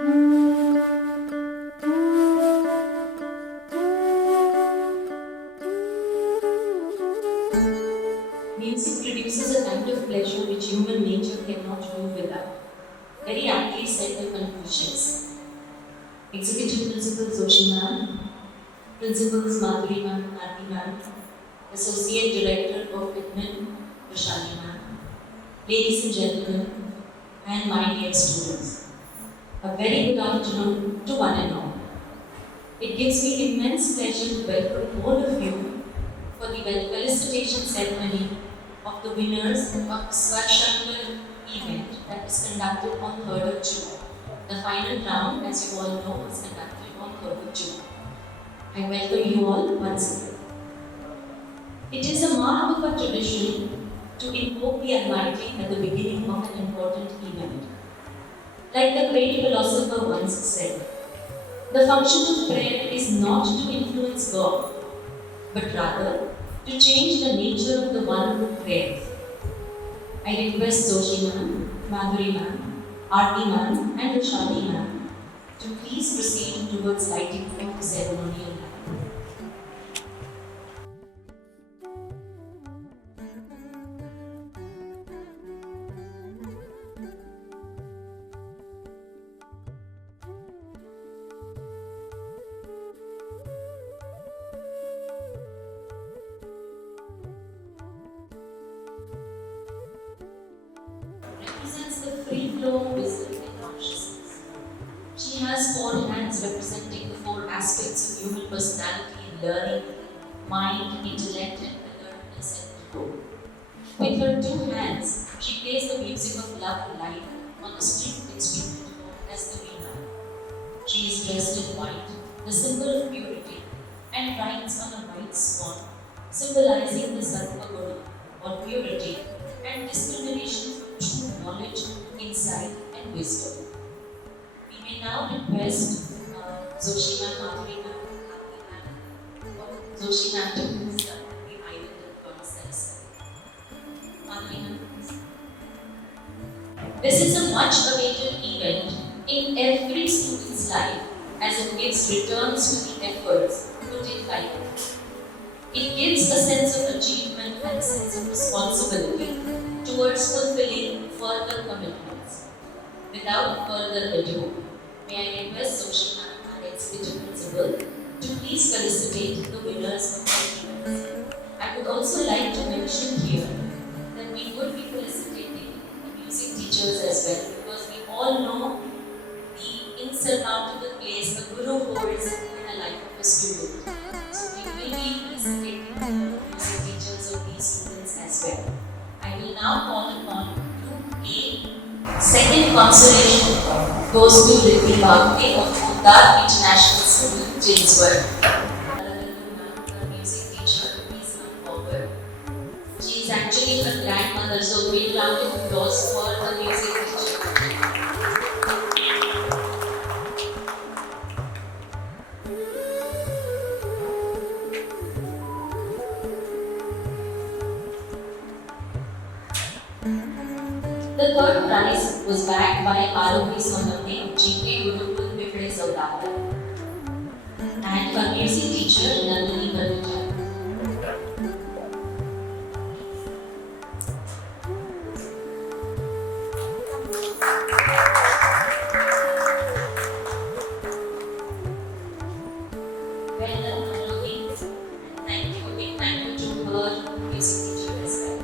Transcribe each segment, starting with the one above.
Music produces a kind of pleasure which human nature cannot do without. Very aptly said by Confucius. Executive Principal Zoshi Ma'am, Principals Madhuri Ma'am, Aarti Ma'am, Associate Director of Pitman, Vishali Ma'am, ladies and gentlemen, and my dear students. A very good afternoon to one and all. It gives me immense pleasure to welcome all of you for the felicitation ceremony of the winners of the Swakshankar event that was conducted on 3rd of June. The final round, as you all know, was conducted on 3rd of June. I welcome you all once again. It is a mark of a tradition to invoke the Almighty at the beginning of an important event. Like the great philosopher once said, the function of prayer is not to influence God, but rather to change the nature of the one who prays. I request Zoshi Ma'am, Madhuri Ma'am, Aarti Ma'am, and Vishali Ma'am to please proceed towards lighting of the ceremonial lamp. Represents the free flow of wisdom and consciousness. She has four hands representing the four aspects of human personality in learning, mind, intellect, and alertness and control. With her two hands, she plays the music of love and life on the stringed instrument known as the veena. She is dressed in white, the symbol of purity, and rides on a white swan, symbolizing the Sattva Guna, or purity, and discrimination for true knowledge, insight, and wisdom. We may now request Zoshi Ma'am, Madhuri Ma'am, Aarti Ma'am, or Zoshi Ma'am to please the island and process. Madhuri Ma'am, please. This is a much awaited event in every student's life as it gives returns to the efforts put in by them. It gives a sense of achievement and a sense of responsibility towards fulfilling further commitments. Without further ado, may I request Zoshi Ma'am, our Executive Principal, to please felicitate the winners of the events. I would also like to mention here that we would be felicitating the music teachers as well, because we all know the insurmountable place the Guru holds in the life of a student. So we will be felicitating the music teachers of these students as well. I will now call upon Group A. Second consolation goes to Riddhi Bhakti of Mundar International School, Jamesburg. The music teacher, please come forward. She is actually a grandmother, so great round of applause for the music teacher. The third prize was backed by Arohi Sonamne of GK Gurukul Pipre Saudapur and her music teacher Nandini Baruja. Well done, Arohi. Thank you. Big thank you to her music teacher as well.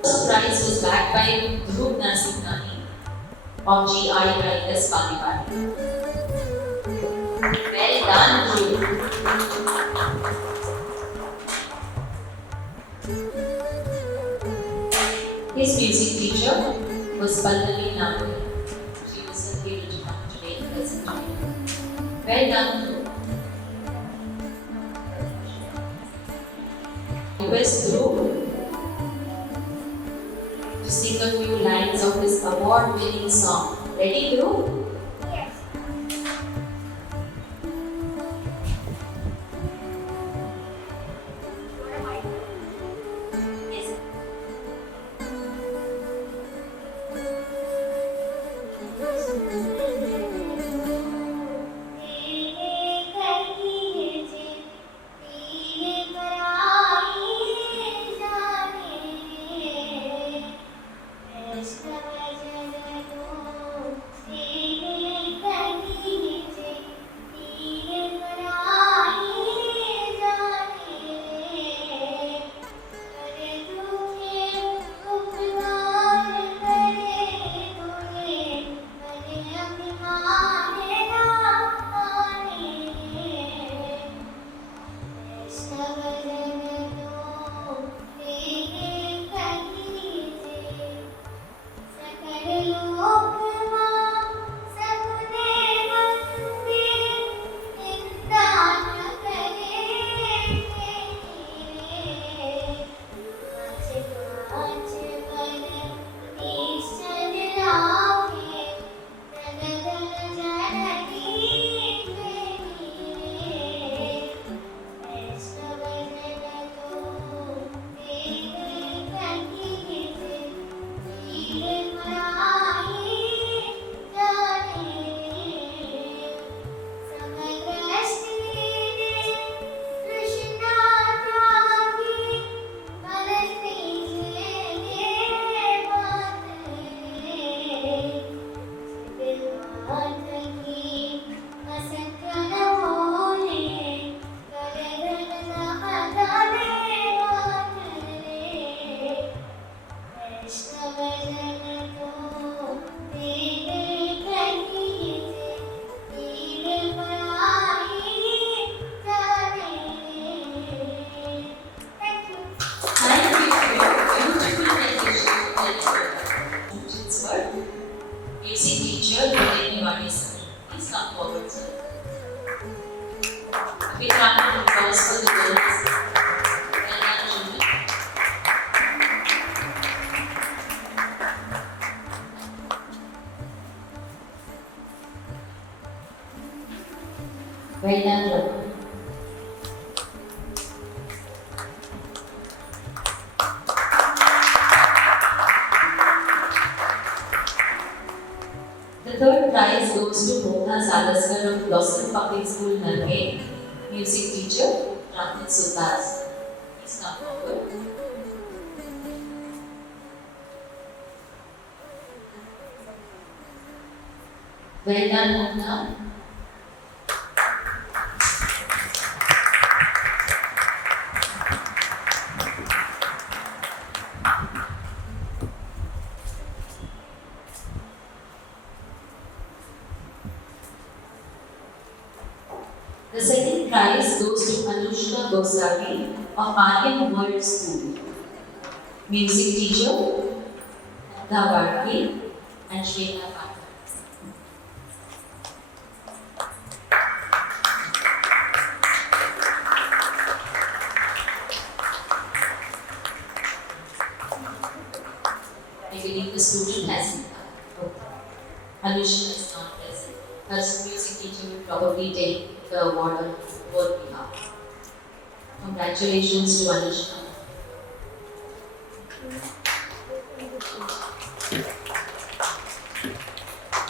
The prize was backed by Dhruv Narsimhani of GIIS Palipati. Well done, Dhruv. His music teacher was Pallavi Nagari. She was able to come today, present today. Well done, Dhruv. Request Dhruv to sing a few lines of his award-winning song. Ready, Dhruv? Music teacher, Niwani sir. Please come forward, sir. A big round of applause for the girls. Well done, children. Well done, Ravi. The third prize goes to Mona Salaskar of Blossom Public School, Nalgaon. Music teacher, Rahul Sutas. Please come forward. Well done, Mona. The second prize goes to Anushka Goswami of Aryan World School. Music teacher, Dhawarki and Shweta Pathak. I believe the student has been done. Anushka is not present. Her music teacher will probably take the award on both behalf. Congratulations to Anushka.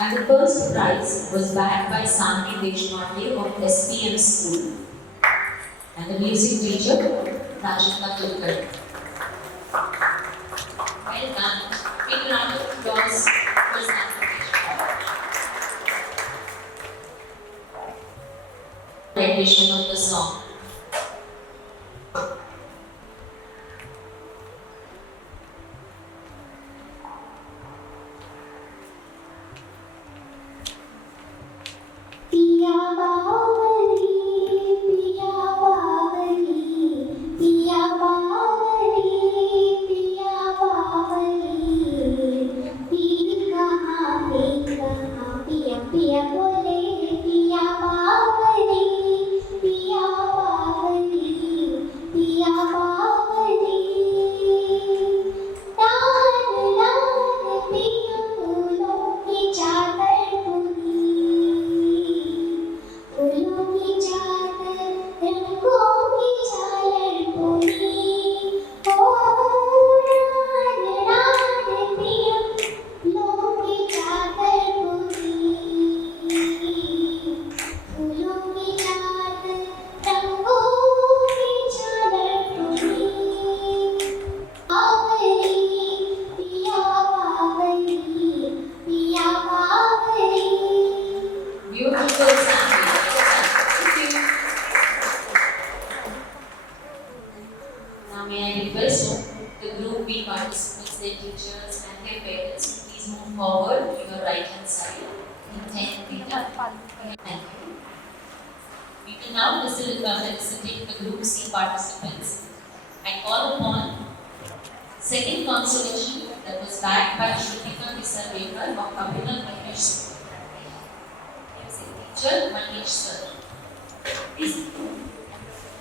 And the first prize was bagged by Santi Deshpande of SPM School and the music teacher Rajita Kulkarni. Well done. Big round of applause for Santi Deshpande. Rendition of the song. पिया बोले पिया बावली and their parents to please move forward to your right hand side in 10 meter. Thank you. We will now facilitate the group C participants. I call upon second consolation that was backed by Shrutika Kisarvekar of Kapila Mahesh School. Teacher Manish sir. Please.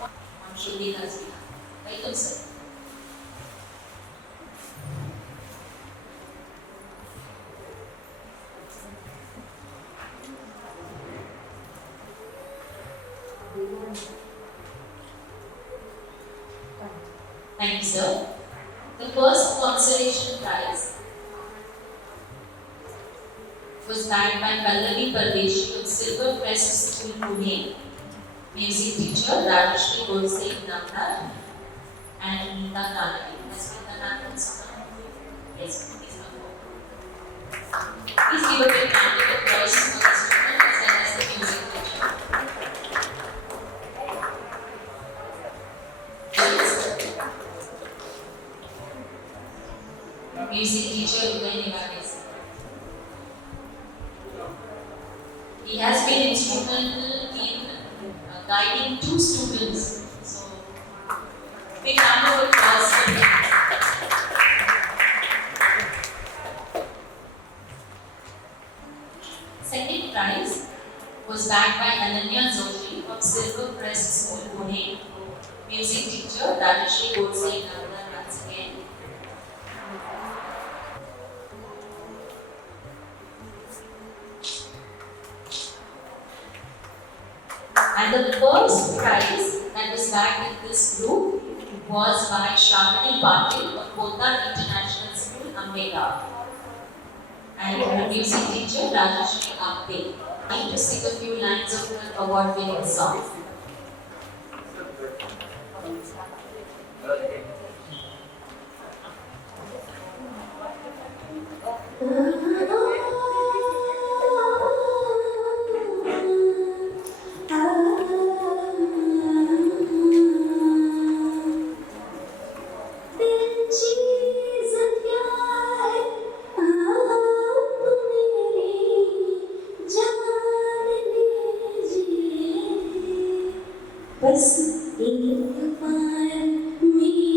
On Shrutika's behalf. Welcome sir. Thank you, sir. The first consolation prize was backed by Pallavi Pardeshi of Silver Crest School, Pune, music teacher Rajashri Golse Namdar and Neeta Kanani. Has Neeta Kanani someone? Yes, please come forward. Please give a big round of applause for the student as well as the music teacher. Music teacher Uday Nivades. He has been instrumental in guiding two students. So, big round of applause for him. Second prize was backed by Ananya Joshi of Silver Crest School, Pune, music teacher Rajashri Golse Namdar once again. And the first prize that was backed in this group was by Shravani Patil of Kota International School, Ambedkar, and her music teacher Rajashri Apte. I need to sing a few lines of the award-winning song. बस एक बार मेरा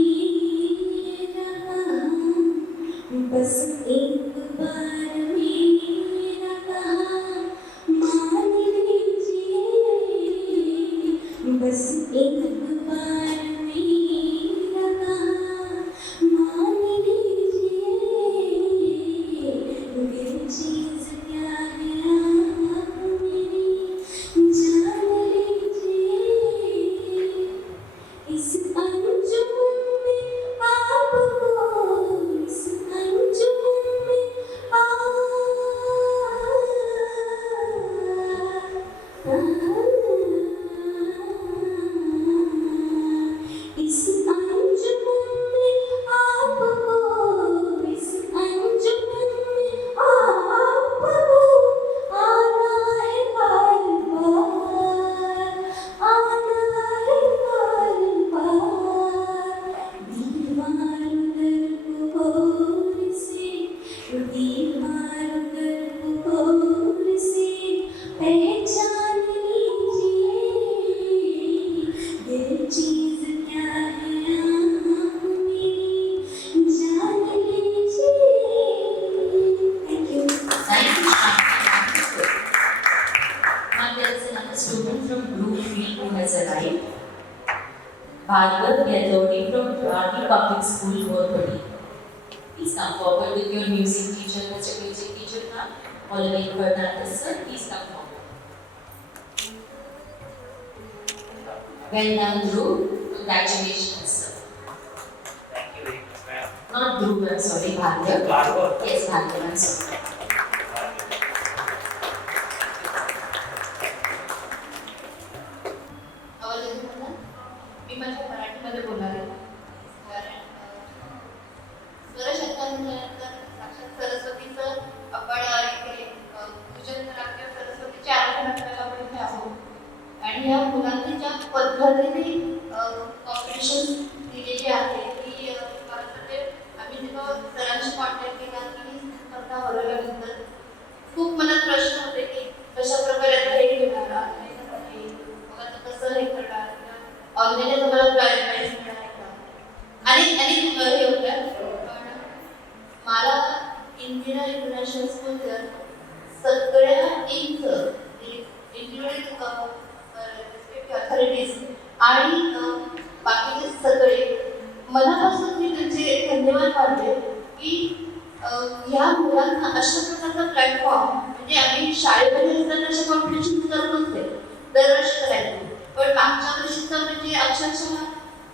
बस एक बार मेरा मान लीजिए बस एक बार मेरा मान लीजिए दिल चीज क्या है आप मेरी जान लीजिए इस अंजुम में आपको इस अंजुम में इस अंजुम में आपको इस अंजुम में आपको आना है बार बार आना है बार बार दीवार उधर और से दीवार उधर और से पहचान लीजिए दिल चीज क्या है आप मेरी जान लीजिए thank you Now there is another student from Group 3 who has arrived. Bhargav Yadodi from Rani Public School, Borpadi. Please come forward with your music teacher, Mr. Music Teacher now. Oliver Fernandez sir, please come forward. Well done, Dhruv. Congratulations, sir. Thank you very much, ma'am. Not Dhruv, I'm sorry, Bhargav. Bhargav. Yes, Bhargav, I'm sorry. आवाज येतो मला? मी माझ्या मराठीमध्ये बोलणार आहे. कारण स्वरशतकानंतर साक्षात सरस्वतीचं आपण इथे पूजन करायचं सरस्वतीची आराधना करायला आपण इथे आहोत. आणि या मुलांनी ज्या पद्धतीने कॉम्पिटिशन दिलेली आहे ती मला वाटते आम्ही तिथं सरांशी कॉन्टॅक्ट केला इंदिरा इंटरनॅशनल स्कूलच्या सगळ्या टीमचं इन्क्लुडिंग अथॉरिटीज आणि बाकीचे सगळे मनापासून मी त्यांचे धन्यवाद मानते की ह्या मुलांना अशा प्रकारचा प्लॅटफॉर्म म्हणजे आम्ही शाळेमध्ये असताना अशा कॉम्पिटिशन करतोच नाही दरवर्षी करायचो पण मागच्या वर्षीचा म्हणजे अक्षरशः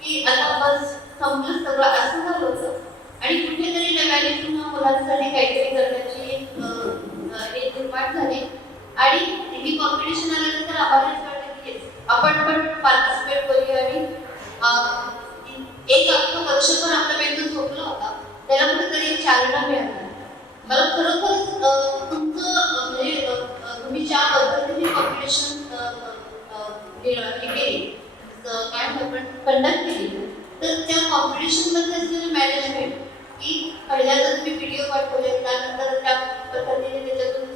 की आता बस संपलं सगळं असं झालं होतं आणि कुठेतरी नव्याने पुन्हा मुलांसाठी काहीतरी करण्याची एक निर्माण झाली आणि ही कॉम्पिटिशन आल्यानंतर आम्हाला असं वाटलं की आपण पण पार्टिसिपेट करूया आणि एक अख्खं वर्षभर आपला मेंदू झोपला होता त्याला कुठेतरी चालना मिळाली मला खरोखरच तुमचं म्हणजे तुम्ही ज्या पद्धतीने कॉम्पिटिशन केली काय आपण कंडक्ट केली तर त्या कॉम्पिटिशनमध्ये असलेलं मॅनेजमेंट की पहिल्यांदा तुम्ही व्हिडिओ पाठवले त्यानंतर त्या पद्धतीने त्याच्यातून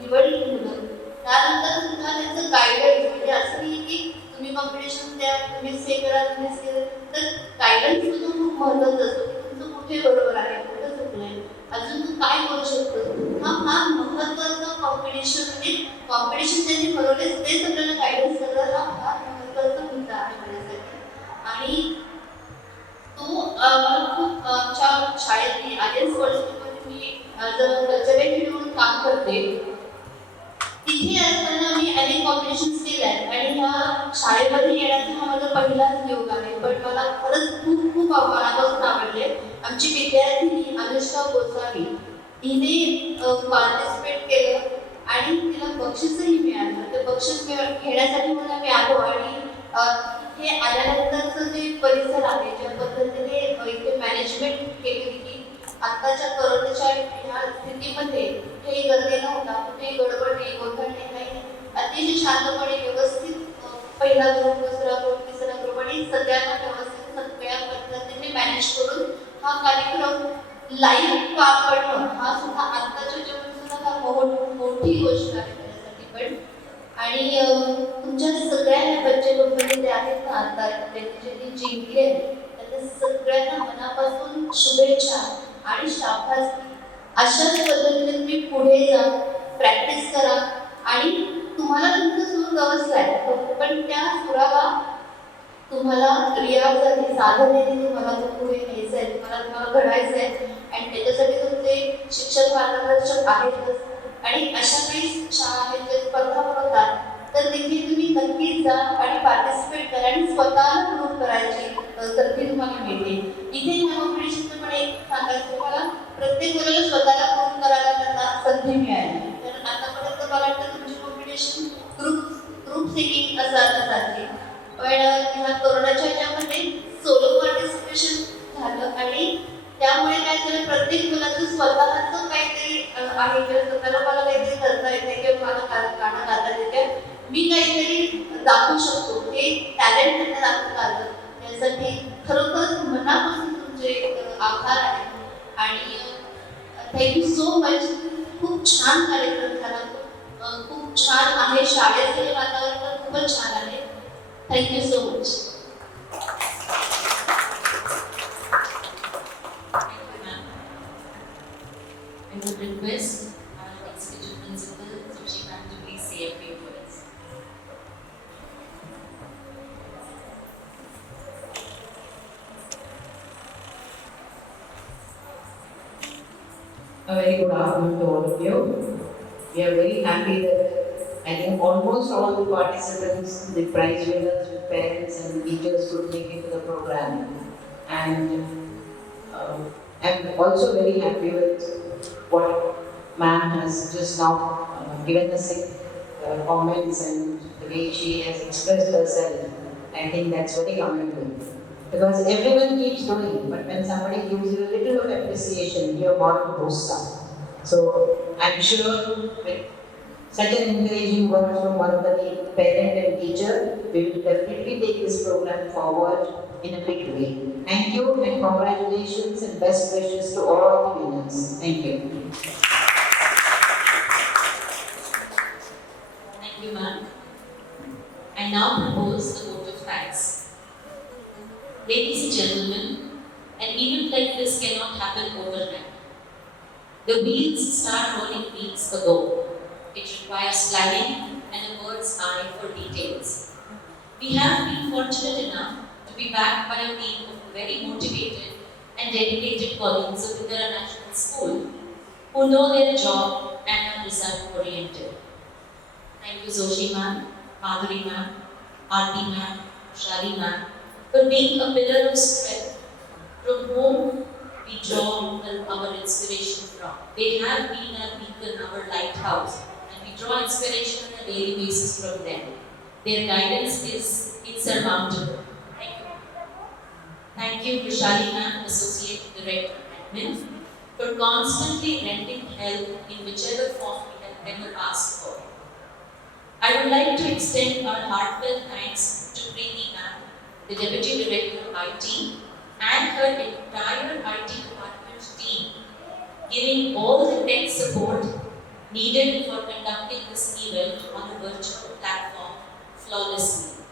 निवडली मुलं त्यानंतर सुद्धा त्याचं गायडन्स म्हणजे असं नाही की तुम्ही कॉम्पिटिशन द्या तुम्हीच हे करा तुम्हीच केलं तर गायडन्स सुद्धा खूप महत्त्वाचं असतो की तुमचं कुठे बरोबर आहे कुठं चुकलं आहे अजून तू काय करू शकतो हा फार महत्त्वाचा कॉम्पिटिशन म्हणजे कॉम्पिटिशन ज्यांनी भरवले तेच आपल्याला गायडन्स करतात हा फार महत्त्वाचा मुद्दा आहे माझ्यासाठी आणि तो खूप आमच्या शाळेतली आर्यन स्पर्धेमध्ये मी कल्चरल ॲक्टिव्हिटी म्हणून काम करते तिथे असताना मी अनेक कॉम्पिटिशन्स केल्या आहेत आणि ह्या शाळेमध्ये येण्याचा हा माझा पहिलाच योग आहे पण मला खरंच खूप खूप मनापासून आवडले आमची विद्यार्थिनी अनुष्का गोसावी हिने पार्टिसिपेट केलं आणि तिला बक्षीसही मिळालं ते बक्षीस घेण्यासाठी मला मी आलो आणि हे आल्यानंतरचं जे परिसर आहे ज्या पद्धतीने इथे मॅनेजमेंट केली की आत्ताच्या कोरोनाच्या ह्या स्थितीमध्ये कुठेही गर्दी नव्हता कुठेही गडबड नाही गोंधळ नाही अतिशय शांतपणे व्यवस्थित पहिला ग्रुप दुसरा ग्रुप तिसरा ग्रुप आणि सगळ्यांना व्यवस्थित सगळ्या पद्धतीने मॅनेज करून हा कार्यक्रम लाईव्ह पार पडणं हा सुद्धा आत्ताच्या जगात सुद्धा फार मोठी गोष्ट आहे त्यासाठी पण आणि तुमच्या सगळ्या बच्चे लोकांनी जे आहेत ना आता त्यांनी जिंकले त्यांना सगळ्यांना मनापासून शुभेच्छा आणि शाबासकी अशाच पद्धतीने तुम्ही पुढे जा प्रॅक्टिस करा आणि तुम्हाला तुमचं सूर गवसलाय पण त्या सुराला तुम्हाला रियाजाने साधनेने तुम्हाला तो पुढे न्यायचं आहे तुम्हाला घडायचं आहे आणि त्याच्यासाठी तुमचे शिक्षक मार्गदर्शक आहेतच आणि अशा काही शाळा आहेत जे स्पर्धा भरवतात तर तिथे तुम्ही नक्कीच जा आणि पार्टिसिपेट करा आणि स्वतःला प्रूव्ह करायची संधी तुम्हाला मिळते इथे ह्या कॉम्पिटिशनचं पण एक सांगायचं मला प्रत्येक वेळेला स्वतःला प्रूव्ह करायला त्यांना संधी मिळाली तर आतापर्यंत मला वाटतं तुमची कॉम्पिटिशन ग्रुप सिंगिंग असं पण ह्या कोरोनाच्या ह्याच्यामध्ये सोलो पार्टिसिपेशन झालं आणि त्यामुळे काय झालं प्रत्येक मुलाचं स्वतःचं काहीतरी आहे किंवा स्वतःला मला काहीतरी करता येते किंवा मला गाणं गाता येते मी काहीतरी दाखवू शकतो हे टॅलेंट त्यांना दाखवता आलं त्यासाठी खरोखरच मनापासून तुमचे आभार आहे आणि थँक्यू सो मच खूप छान कार्यक्रम झाला खूप छान आहे शाळेचे वातावरण तर खूपच छान आहे thank you so much I would request our executive principal, Sushi ma'am, to please say a few words. A very good afternoon to all of you. We are very happy that I think almost all the participants, the prize winners, with parents and teachers could make it to the program. And I'm also very happy with what ma'am has just now given us comments and the way she has expressed herself. I think that's very commendable. Because everyone keeps doing, but when somebody gives you a little of appreciation, you're more to boost up. So I'm sure with such an encouraging word from one of the parent and teacher, we will definitely take this program forward in a big way. Thank you and congratulations and best wishes to all the winners. Thank you. Thank you, ma'am. I now propose the vote of thanks. Ladies and gentlemen, an event like this cannot happen overnight. The wheels start rolling weeks ago. It requires planning and a bird's eye for details. We have been fortunate enough to be backed by a team of very motivated and dedicated colleagues of Indira National School who know their job and are result oriented. Thank you, Zoshi ma'am, Madhuri ma'am, Aarti ma'am, Shari ma'am, for being a pillar of strength from whom we draw our inspiration from. They have been our beacon, our lighthouse, and we draw inspiration on a daily basis from them. Their guidance is insurmountable. Thank you. Thank you, Vishali ma'am, Associate Director Admin, for constantly lending help in whichever form we have ever asked for. I would like to extend our heartfelt thanks to Preeti ma'am, the Deputy Director of IT, and her entire IT department team, giving all the tech support needed for conducting this event on a virtual platform flawlessly.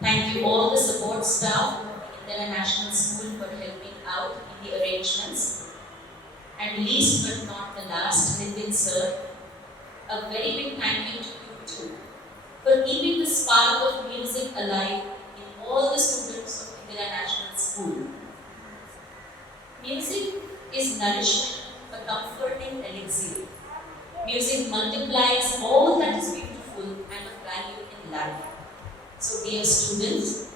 Thank you all the support staff in the National School for helping out in the arrangements. And least but not the last, Nitin sir, a very big thank you to you too for keeping the spark of music alive in all the students of Indira National School. Music is nourishment, a comforting elixir. Music multiplies all that is beautiful and of value in life. So dear students,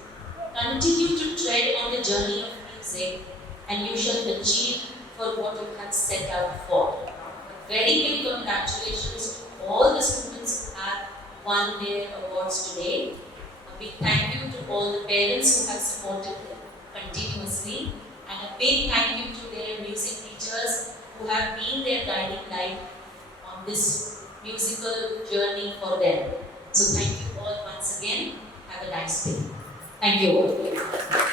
continue to tread on the journey of music and you shall achieve for what you have set out for. A very big congratulations to all the students who have won their awards today. A big thank you to all the parents who have supported them continuously, and a big thank you to their music teachers who have been their guiding light on this musical journey for them. So thank you all once again. Have a nice day. Thank you all.